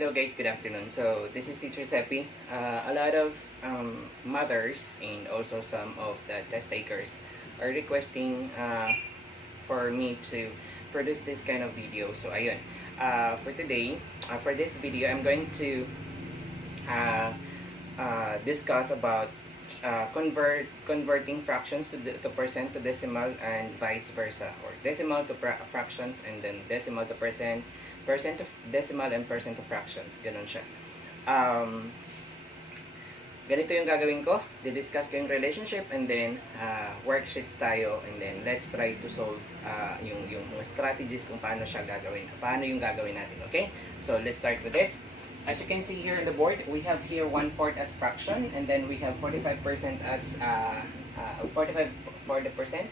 Hello guys, good afternoon. So this is Teacher Seppi. A lot of mothers and also some of the test takers are requesting for me to produce this kind of video. So ayun, for today, for this video, I'm going to discuss about converting fractions to percent to decimal and vice versa, or decimal to fractions and then decimal to percent, percent to decimal and percent to fractions. Ganun siya. Ganito yung gagawin ko. Didiscuss ko yung relationship and then worksheets tayo and then let's try to solve yung mga strategies kung paano siya gagawin. Paano yung gagawin natin, okay? So let's start with this. As you can see here on the board, we have here 1/4 as fraction, and then we have 45% as 45 for the percent,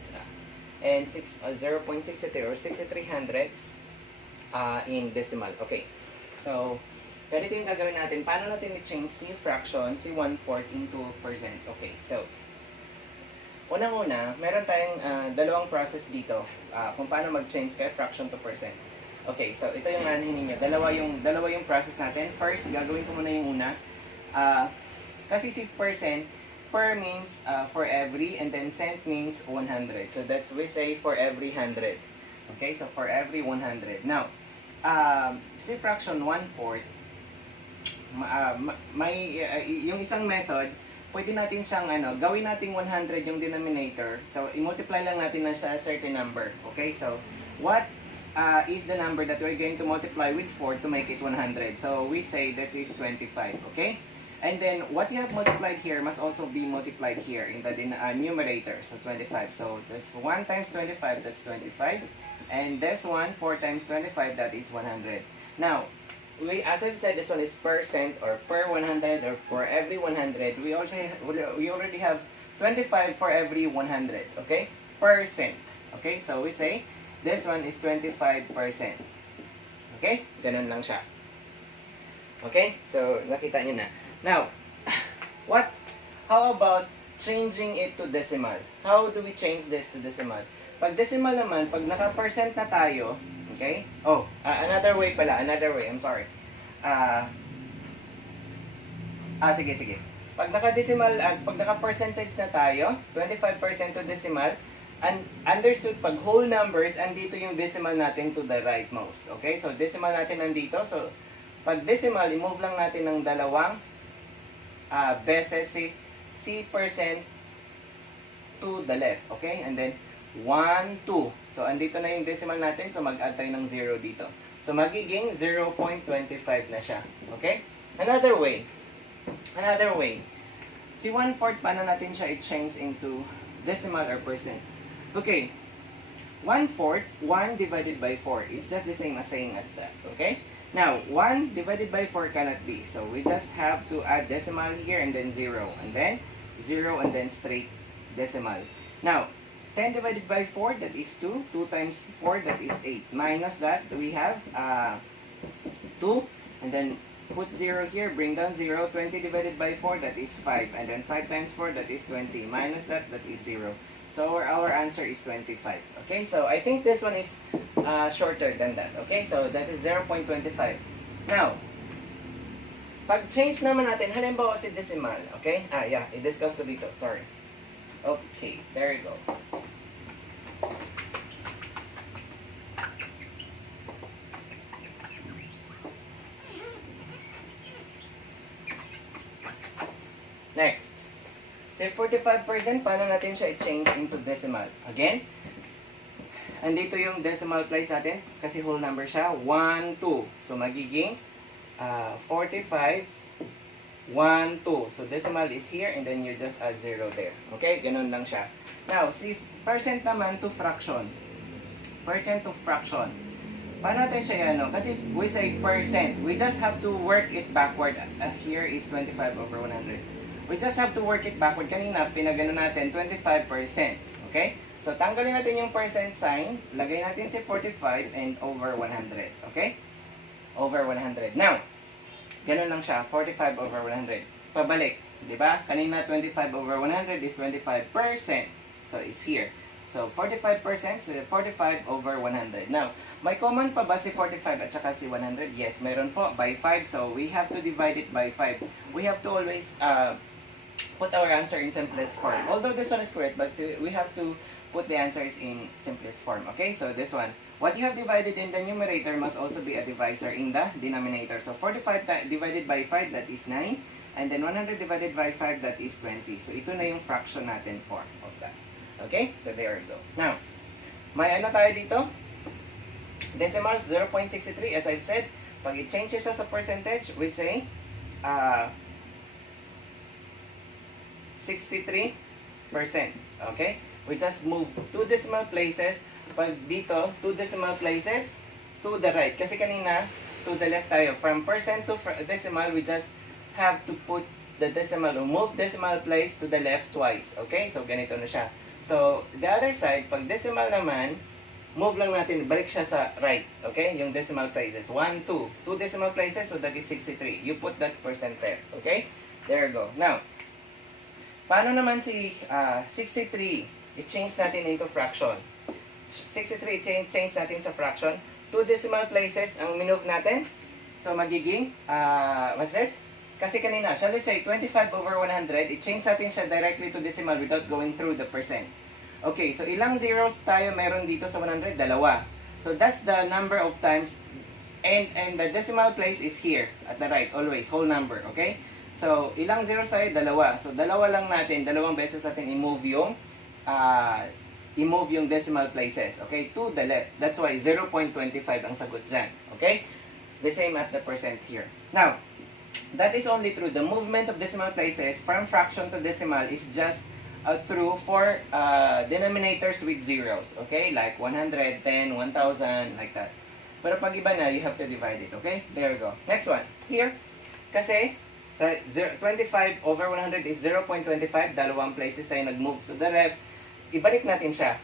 and 0.63 or 63 hundredths in decimal. Okay, so ganito yung gagawin natin. Paano natin i-change si fraction, si 1/4 into percent? Okay, so unang-una, meron tayong dalawang process dito kung paano mag-change kay fraction to percent. Okay, so ito yung anahin ninyo. Dalawa yung process natin. First, gagawin ko muna yung una. Kasi si percent, per means for every, and then cent means 100. So that's we say for every 100. Okay, so for every 100. Now, si fraction 1/4, yung isang method, pwede natin siyang gawin nating 100 yung denominator. So i-multiply lang natin na sa certain number. Okay, so what is the number that we're going to multiply with 4 to make it 100. So we say that is 25, okay? And then what you have multiplied here must also be multiplied here in the numerator, so 25. So this 1 times 25, that's 25. And this one, 4 times 25, that is 100. Now, as I've said, this one is percent or per 100 or for every 100. We already have 25 for every 100, okay? Percent, okay? So we say, this one is 25%. Okay? Ganun lang siya. Okay? So, nakita nyo na. Now, how about changing it to decimal? How do we change this to decimal? Pag decimal naman, pag naka-percent na tayo, okay? Oh, another way pala. Another way. I'm sorry. Sige. Pag naka-decimal, pag naka-percentage na tayo, 25% to decimal, and understood, pag whole numbers, andito yung decimal natin to the rightmost. Okay? So, decimal natin nandito. So, pag decimal, i-move lang natin ng dalawang beses si percent to the left. Okay? And then, 1, 2. So, andito na yung decimal natin. So, mag-add tayo ng 0 dito. So, magiging 0.25 na siya. Okay? Another way. Si 1/4, paano natin siya i-change into decimal or percent? Okay, 1/4, 1 divided by 4 is just the same as saying as that, okay? Now, 1 divided by 4 cannot be, so we just have to add decimal here and then 0, and then 0 and then straight decimal. Now, 10 divided by 4, that is 2, 2 times 4, that is 8. Minus that, we have 2, and then put 0 here, bring down 0, 20 divided by 4, that is 5, and then 5 times 4, that is 20, minus that is 0. So our answer is 25. Okay, so I think this one is shorter than that. Okay, so that is 0.25. Now, pag change naman natin, halimbawa si decimal. Okay, i-discuss ko dito. Sorry. Okay, there you go. Next. So 45%, paano natin siya i-change into decimal? Again, andito yung decimal place natin kasi whole number siya, 1, 2. So magiging 45, 1, 2. So decimal is here and then you just add 0 there. Okay, ganun lang siya. Now, si percent naman to fraction. Percent to fraction. Paano natin siya kasi we say percent. We just have to work it backward. Here is 25 over 100. We just have to work it backward. Kanina, pinagano natin 25%. Okay? So, tanggalin natin yung percent sign. Lagay natin si 45 and over 100. Okay? Over 100. Now, ganun lang siya. 45 over 100. Pabalik. Diba? Kanina, 25 over 100 is 25%. So, it's here. So, 45%, so 45 over 100. Now, may common pa ba si 45 at saka si 100? Yes, meron po, by 5. So, we have to divide it by 5. We have to always put our answer in simplest form. Although this one is correct, but we have to put the answers in simplest form. Okay, so this one. What you have divided in the numerator must also be a divisor in the denominator. So, 45 divided by 5, that is 9. And then 100 divided by 5, that is 20. So, ito na yung fraction natin form of that. Okay? So, there you go. Now, may ano tayo dito? Decimal 0.63, as I've said. Pag i-change siya sa percentage, we say 63%. Okay? We just move 2 decimal places. Pag dito, 2 decimal places to the right. Kasi kanina, to the left tayo. From percent to decimal, we just have to put the decimal or move decimal place to the left twice. Okay? So, ganito na siya. So, the other side, pag decimal naman, move lang natin, balik siya sa right. Okay? Yung decimal places. 1, 2. 2 decimal places, so that is 63. You put that percent there. Okay? There you go. Now, paano naman si 63? I-change natin into fraction. 63, change natin sa fraction. 2 decimal places ang minove natin. So, magiging, what's this? Kasi kanina, shall we say, 25 over 100, i-change natin siya directly to decimal without going through the percent. Okay, so ilang zeros tayo meron dito sa 100? Dalawa. So, that's the number of times, and the decimal place is here, at the right, always, whole number, okay? So, ilang zeros tayo? Dalawa. So, dalawa lang natin, dalawang beses natin i-move yung decimal places, okay, to the left. That's why 0.25 ang sagot dyan, okay? The same as the percent here. Now, that is only true. The movement of decimal places from fraction to decimal is just true for denominators with zeros, okay? Like 100, 10, 1,000, like that. Pero pag iba na, you have to divide it, okay? There you go. Next one. Here, kasi, 25 over 100 is 0.25. Dalawang places tayo nag-move to the left. Ibalik natin siya.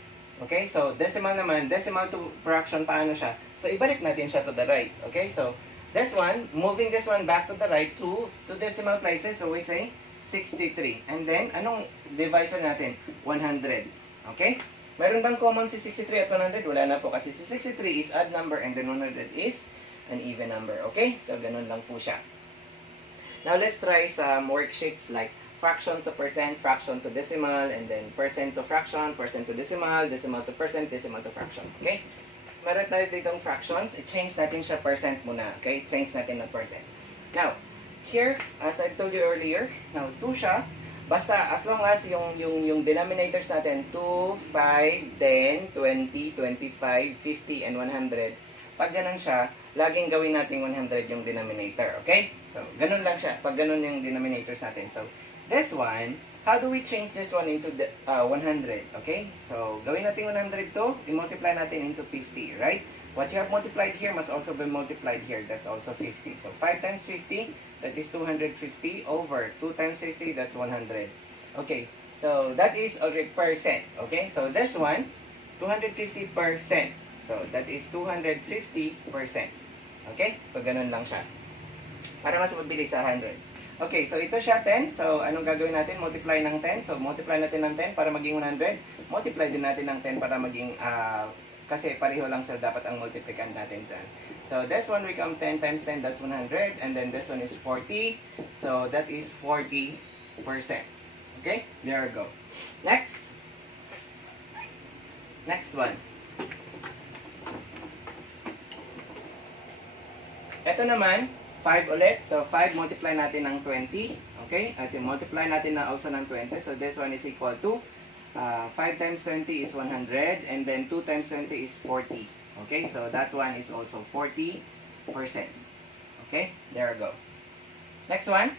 Okay? So, decimal naman. Decimal to fraction, paano siya? So, ibalik natin siya to the right. Okay? So, this one, moving this one back to the right, to decimal places. So, we say 63. And then, anong divisor natin? 100. Okay? Meron bang common si 63 at 100? Wala na po kasi si 63 is odd number and then 100 is an even number. Okay? So, ganun lang po siya. Now, let's try some worksheets like fraction to percent, fraction to decimal, and then percent to fraction, percent to decimal, decimal to percent, decimal to fraction. Okay? Meron tayo ditong fractions. I-change natin siya percent muna. Okay? Change natin ng percent. Now, here, as I told you earlier, now 2 siya. Basta, as long as yung denominators natin, 2, 5, 10, 20, 25, 50, and 100, pag ganun siya, laging gawin natin 100 yung denominator. Okay? So, ganun lang siya. Pag ganun yung denominators natin. So, this one, how do we change this one into the 100? Okay? So, gawin natin 100 to, i-multiply natin into 50, right? What you have multiplied here must also be multiplied here. That's also 50. So, 5 times 50, that is 250 over 2 times 50, that's 100. Okay? So, that is already percent. Okay? So, this one, 250%. So, that is 250%. Okay? So, ganun lang siya. Para mas mabilis sa hundreds. Okay, so ito siya 10. So, anong gagawin natin? Multiply ng 10. So, multiply natin ng 10 para maging 100. Multiply din natin ng 10 para maging, kasi pareho lang sila dapat ang multiplicand natin dyan. So, this one become 10 times 10, that's 100. And then this one is 40. So, that is 40%. Okay? There we go. Next. Next one. Ito naman, 5 ulit. So, 5 multiply natin ng 20. Okay? At yung multiply natin na also ng 20. So, this one is equal to 5 times 20 is 100. And then 2 times 20 is 40. Okay? So, that one is also 40%. Okay? There we go. Next one.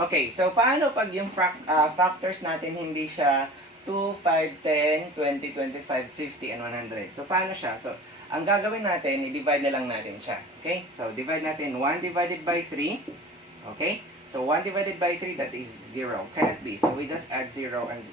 Okay. So, paano pag yung factors natin hindi siya 2, 5, 10, 20, 25, 50, and 100. So, paano siya? So, ang gagawin natin, i-divide na lang natin siya. Okay? So, divide natin 1 divided by 3. Okay? So, 1 divided by 3, that is 0. Cannot be. So, we just add 0 and,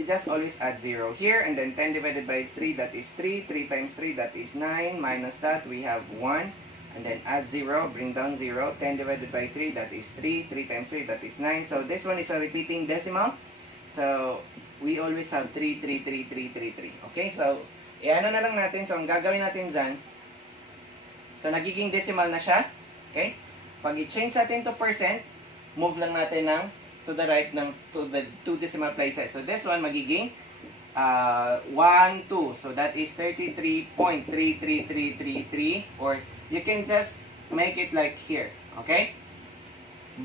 we just always add 0 here. And then 10 divided by 3, that is 3. 3 times 3, that is 9. Minus that, we have 1. and then add 0, bring down 0. 10 divided by 3, that is 3. 3 times 3, that is 9. So this one is a repeating decimal. So we always have 3, 3, 3, 3, 3, 3. Okay, so iano na lang natin. So ang gagawin natin dyan, so nagiging decimal na siya. Okay, pag i-change natin to percent, move lang natin ng to the right ng to the 2 decimal places. So this one magiging 1, 2. So that is 33.33333, or you can just make it like here. Okay?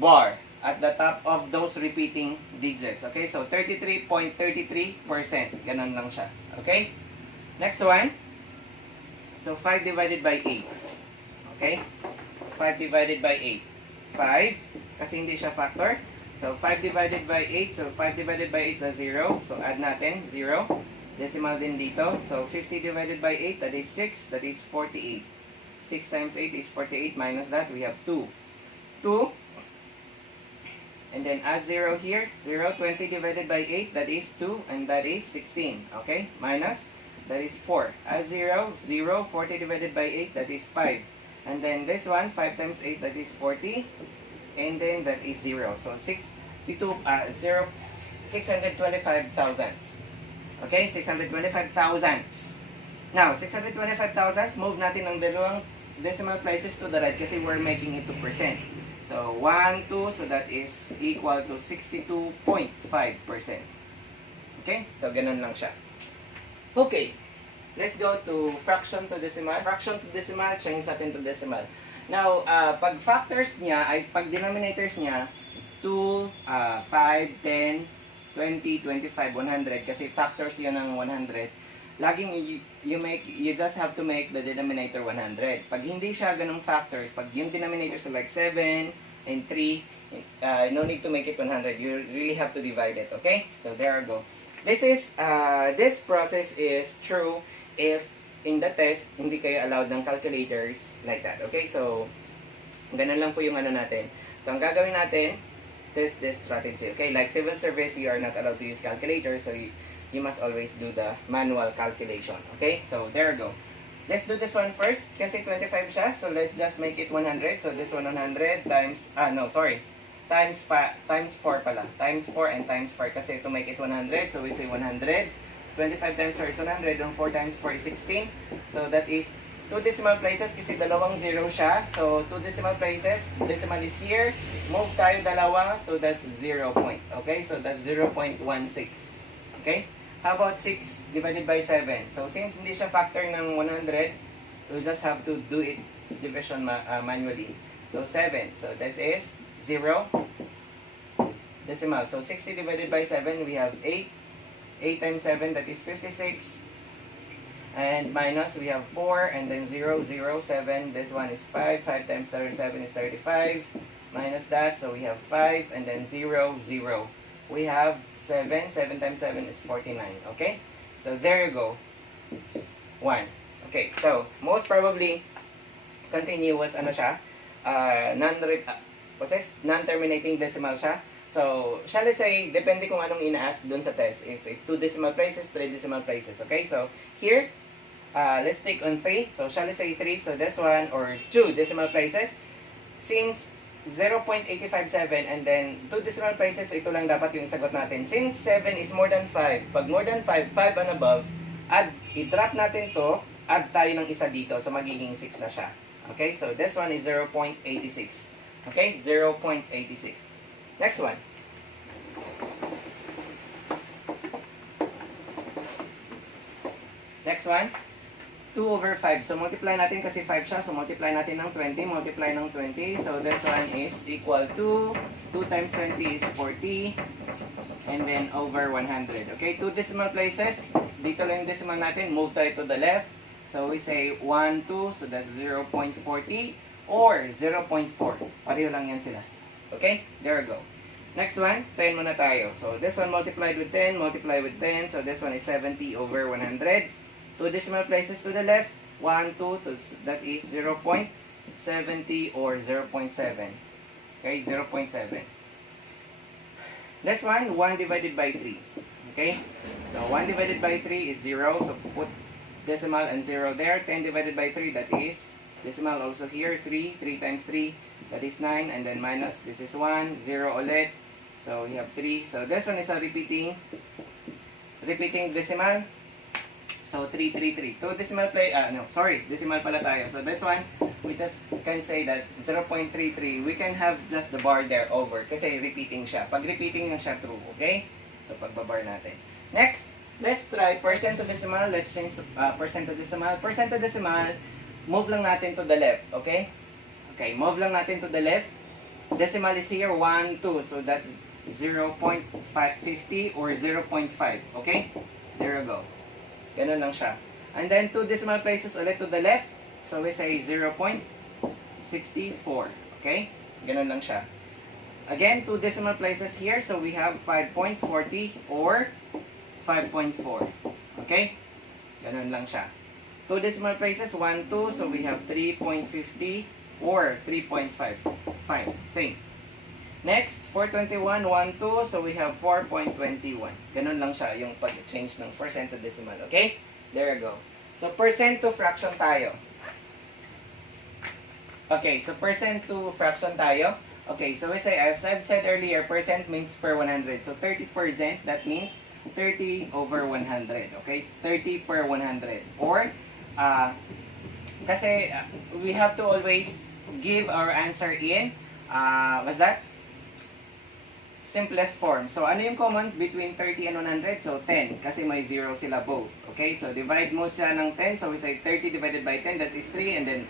Bar at the top of those repeating digits. Okay? So 33.33%. Ganun lang siya. Okay? Next one. So 5 divided by 8. Okay? 5 divided by 8. 5, kasi hindi siya factor. So 5 divided by 8. So 5 divided by 8 is 0. So add natin 0. Decimal din dito. So 50 divided by 8, that is 6. That is 48. 6 times 8 is 48. Minus that, we have 2. 2. And then add 0 here. 0. 20 divided by 8, that is 2. And that is 16. Okay? Minus, that is 4. Add 0. 0. 40 divided by 8, that is 5. And then this one, 5 times 8, that is 40. And then that is 0. So 625 thousandths. Okay, 625 thousandths. Now, 625 thousandths, move natin ang dalawang decimal places to the right kasi we're making it to percent. So 1, 2, so that is equal to 62.5%. Okay, so ganun lang siya. Okay, let's go to fraction to decimal. Fraction to decimal, change natin to decimal. Now, pag factors niya, ay pag denominators niya, 2, 5, 10, 20, 25, 100, kasi factors yan ng 100, laging you just have to make the denominator 100. Pag hindi siya ganung factors, pag yung denominators are like 7 and 3, no need to make it 100. You really have to divide it, okay? So there you go. This process is true if in the test, hindi kayo allowed ng calculators like that. Okay, so ganun lang po yung ano natin. So ang gagawin natin, test this strategy. Okay, like civil service, you are not allowed to use calculators, so you must always do the manual calculation. Okay, so there you go. Let's do this one first, kasi 25 siya, so let's just make it 100. So this one 100 times, times 4 pala. Times 4 and times 4, kasi to make it 100, so we say 100. 25 times 4 is 100, and 4 times 4 is 16. So that is 2 decimal places kasi dalawang 0 siya. So 2 decimal places, decimal is here. Move tayo dalawa, so that's 0 point. Okay, so that's 0.16. Okay, how about 6 divided by 7? So since hindi siya factor ng 100, we'll just have to do it division manually. So 7, so this is 0 decimal. So 60 divided by 7, we have 8. 8 times 7, that is 56. And minus, we have 4, and then 0, 0, 7. This one is 5. 5 times 7 is 35. Minus that, so we have 5, and then 0, 0. We have 7. 7 times 7 is 49. Okay? So there you go. 1. Okay, so most probably, continuous, ano siya? Non-terminating decimal siya. So, shall I say, depende kung anong ina-ask dun sa test. If 2 decimal places, 3 decimal places. Okay, so here, let's take on 3. So, shall I say 3? So, this one, or 2 decimal places. Since 0.857 and then 2 decimal places, ito lang dapat yung sagot natin. Since 7 is more than 5, pag more than 5, 5 and above, i-drop natin to, add tayo ng isa dito. So, magiging 6 na siya. Okay, so this one is 0.86. Okay, 0.86. Next one. Next one. 2 over 5. So, multiply natin kasi 5 siya. So, multiply natin ng 20. Multiply ng 20. So, this one is equal to 2 times 20 is 40. And then, over 100. Okay, 2 decimal places. Dito lang yung decimal natin. Move tayo to the left. So, we say 1, 2. So, that's 0.40 or 0.4. Pareho lang yan sila. Okay, there we go. Next one, 10 muna tayo. So, this one multiplied with 10, multiply with 10. So, this one is 70 over 100. 2 decimal places to the left. 1, 2, that is 0.70 or 0.7. Okay, 0.7. Next one, 1 divided by 3. Okay, so 1 divided by 3 is 0. So, put decimal and 0 there. 10 divided by 3, that is Decimal also here, 3. 3 times 3, that is 9. And then minus, this is 1. 0 ulit. So we have 3. So this one is a repeating decimal. So 3, 3, 3. Two decimal decimal pala tayo. So this one, we just can say that 0.33, we can have just the bar there over kasi repeating siya. Pag repeating lang siya, true. Okay? So pagbabar natin. Next, let's try percent to decimal. Let's change percent to decimal. Percent to decimal, move lang natin to the left. Okay? Okay, move lang natin to the left. Decimal is here, 1, 2. So that's 0.50 or 0.5. Okay? There you go. Ganun lang siya. And then 2 decimal places ulit to the left. So we say 0.64. Okay? Ganun lang siya. Again, 2 decimal places here. So we have 5.40 or 5.4. Okay? Ganun lang siya. 2 decimal places, 1, 2. So we have 3.50 or 3.5. Fine. Same. Next, 421, 1, 2. So we have 4.21. Ganun lang siya yung pag-change ng percent to decimal. Okay? There you go. So, percent to fraction tayo. Okay, so percent to fraction tayo. Okay, so we say, as I've said earlier, percent means per 100. So, 30%, that means 30 over 100. Okay? 30 per 100. Or, kasi we have to always give our answer in, what's that? Simplest form. So, ano yung common between 30 and 100? So, 10. Kasi may 0 sila both. Okay? So, divide mo siya ng 10. So, we say 30 divided by 10, that is 3. And then,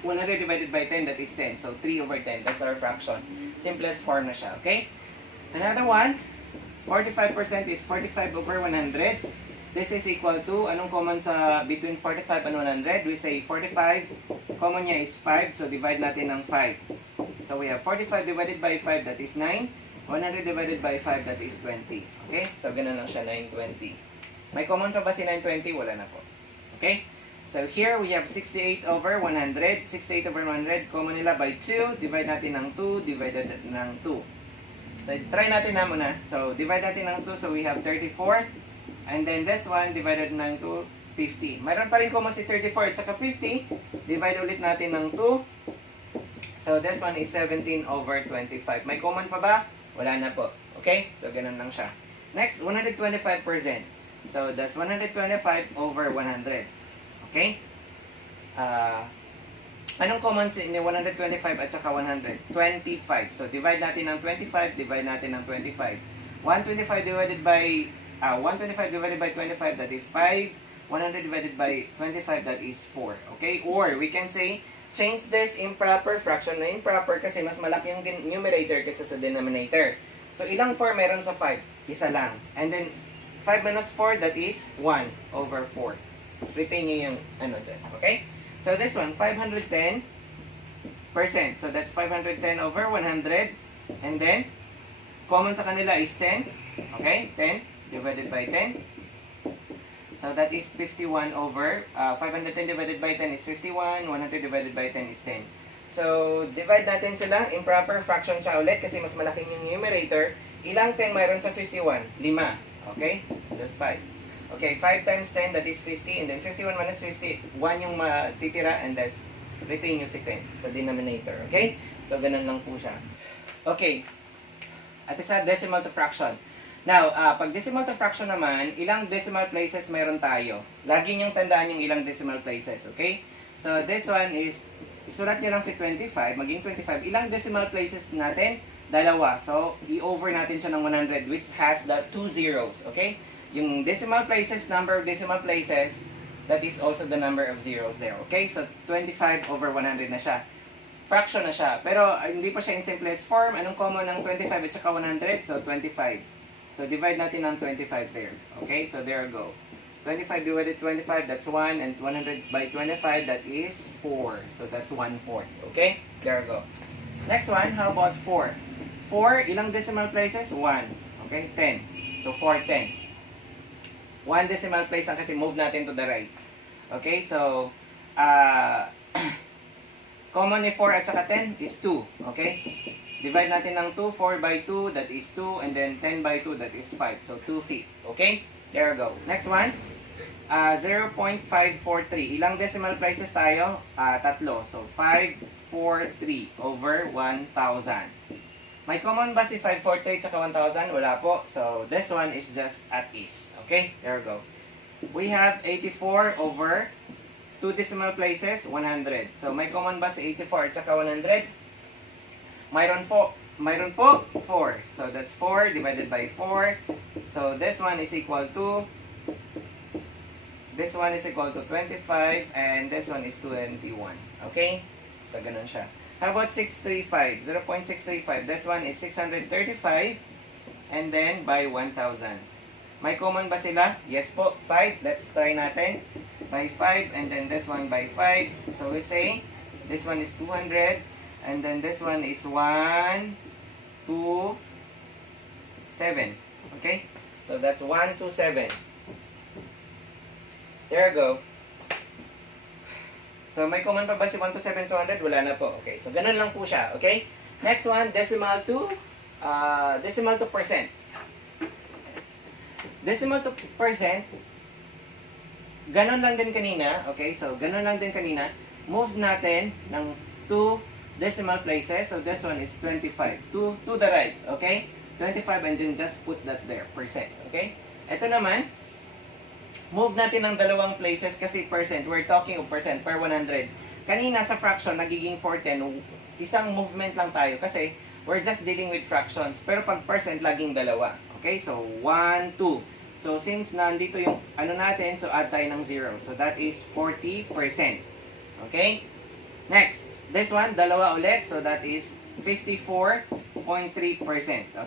100 divided by 10, that is 10. So, 3 over 10. That's our fraction. Simplest form na siya. Okay? Another one, 45% is 45 over 100. This is equal to, anong common sa between 45 and 100? We say 45, common niya is 5. So, divide natin ng 5. So, we have 45 divided by 5, that is 9. 100 divided by 5, that is 20. Okay? So, ganun lang siya, 920. May common pa ba si 920? Wala na po. Okay? So, here we have 68 over 100. 68 over 100, common nila by 2. Divide natin ng 2, divided ng 2. So, try natin na muna. So, divide natin ng 2, so we have 34. And then this one, divided ng 2, 50. Mayroon pa rin common si 34 at saka 50. Divide ulit natin ng 2. So, this one is 17 over 25. May common pa ba? Wala na po. Okay? So, ganun lang siya. Next, 125%. So, that's 125 over 100. Okay? Anong common ni 125 at saka 100? 25. So, divide natin ng 25, divide natin ng 25. 125 divided by 25, that is 5. 100 divided by 25, that is 4. Okay? Or, we can say, change this improper fraction na improper kasi mas malaki yung numerator kaysa sa denominator. So, ilang 4 meron sa 5? Isa lang. And then, 5 minus 4, that is 1 over 4. Retain nyo yung ano dyan. Okay? So, this one, 510%. So, that's 510 over 100. And then, common sa kanila is 10. Okay? 10 divided by 10. So, that is 51 over, 510 divided by 10 is 51, 100 divided by 10 is 10. So, divide natin sila, improper fraction siya ulit kasi mas malaking yung numerator. Ilang 10 mayroon sa 51? 5. Okay? That's 5. Okay, 5 times 10, that is 50. And then 51 minus 50, 1 yung matitira and that's, retain yung si 10. So, denominator. Okay? So, ganun lang po siya. Okay. At isa, decimal to fraction. Now, pag decimal to fraction naman, ilang decimal places mayroon tayo? Lagi niyong tandaan yung ilang decimal places, okay? So, this one is, isulat niyo lang si 25, maging 25. Ilang decimal places natin? Dalawa. So, i-over natin siya ng 100, which has the 2 zeros, okay? Yung decimal places, number of decimal places, that is also the number of zeros there, okay? So, 25 over 100 na siya. Fraction na siya. Pero, hindi pa siya in simplest form. Anong common ng 25 at saka 100? So, 25. So, divide natin ng 25 there. Okay? So, there you go. 25 divided 25, that's 1. And 100 by 25, that is 4. So, that's 1/4. Okay? There you go. Next one, how about 4? 4, ilang decimal places? 1. Okay? 10. So, 4, 10. 1 decimal place lang kasi move natin to the right. Okay? So, common ni 4 at saka 10 is 2. Okay? Divide natin ng 2, 4 by 2, that is 2, and then 10 by 2, that is 5. So, 2/5. Okay? There you go. Next one. 0.543. Ilang decimal places tayo? Tatlo. So, 543 over 1,000. May common ba si 543 tsaka 1,000? Wala po. So, this one is just at ease. Okay? There we go. We have 84 over 2 decimal places, 100. So, may common ba si 84 tsaka 100? Mayroon po. Mayroon po, 4. So, that's 4 divided by 4. So, this one is equal to 25 and this one is 21. Okay? So, ganun siya. How about 635? 0.635. This one is 635 and then by 1,000. May common ba sila? Yes po, 5. Let's try natin. By 5 and then this one by 5. So, we say this one is 200 and then this one is 1, 2, 7. Okay? So, that's 1, 2, 7. There you go. So, may common pa ba si 1 to 7, 200? Wala na po. Okay. So, ganun lang po siya. Okay? Next one, decimal to percent. Decimal to percent, ganun lang din kanina. Okay? So, ganun lang din kanina. Move natin ng 2 decimal places. So, this one is 25. To the right. Okay? 25 and then just put that there. Percent. Okay? Ito naman, move natin ng dalawang places kasi percent. We're talking of percent per 100. Kanina sa fraction, nagiging 410. Isang movement lang tayo kasi we're just dealing with fractions. Pero pag percent, laging dalawa. Okay? So, 1, 2. So, since nandito yung ano natin, so add tayo ng 0. So, that is 40%. Okay? Next. This one, dalawa ulit. So, that is 54.3%.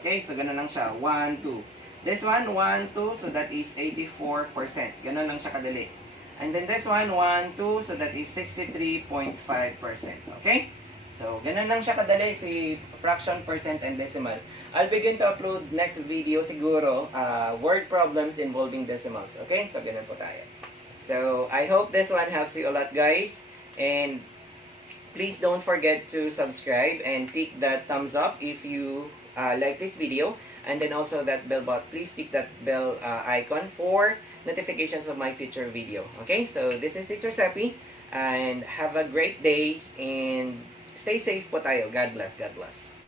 Okay? So, ganun lang siya. 1, 2. This one, 1, 2, so that is 84%. Ganun lang siya kadali. And then this one, 1, 2, so that is 63.5%. Okay? So, ganun lang siya kadali si fraction, percent, and decimal. I'll begin to upload next video siguro, word problems involving decimals. Okay? So, ganun po tayo. So, I hope this one helps you a lot, guys. And please don't forget to subscribe and tick that thumbs up if you like this video. And then also that bell button. Please tick that bell icon for notifications of my future video. Okay, so this is Teacher Seppi. And have a great day. And stay safe po tayo. God bless. God bless.